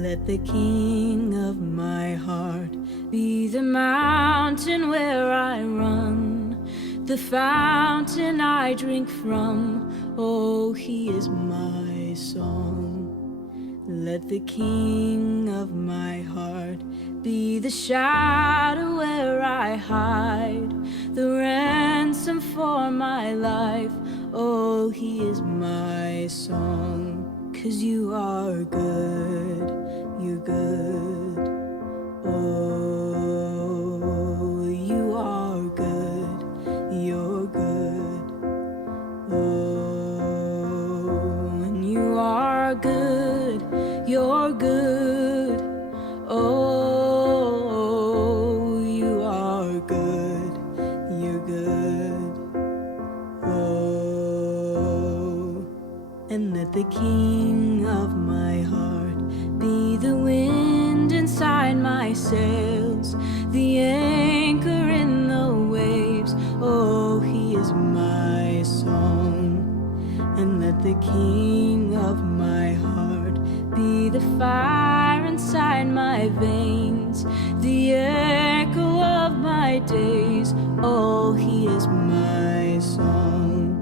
Let the king of my heart be the mountain where I run, the fountain I drink from. Oh, he is my song. Let the king of my heart be the shadow where I hide, the ransom for my life. Oh, he is my song. 'Cause you are good, you're good. Oh, you are good, you're good. Oh, and you are good, you're good. Oh, you are good, you're good. Oh, and let the king of my heart be the wind inside my sails, the anchor in the waves. Oh, he is my song. And let the king of my heart be the fire inside my veins, the echo of my days. Oh, he is my song.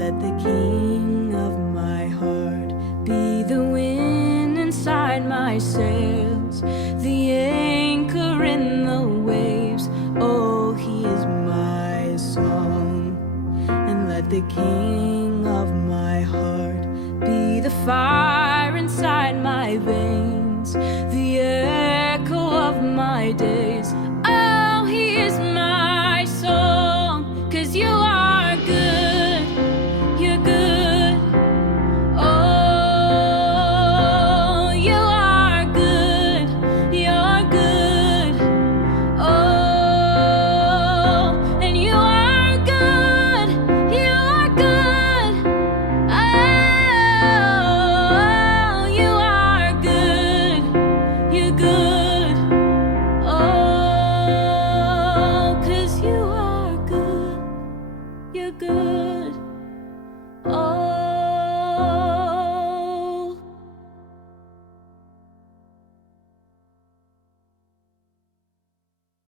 Let the king of my heart be the wind inside my sails, the anchor in the waves. Oh, he is my song. And let the king of my heart be the fire inside my veins, the echo of my days.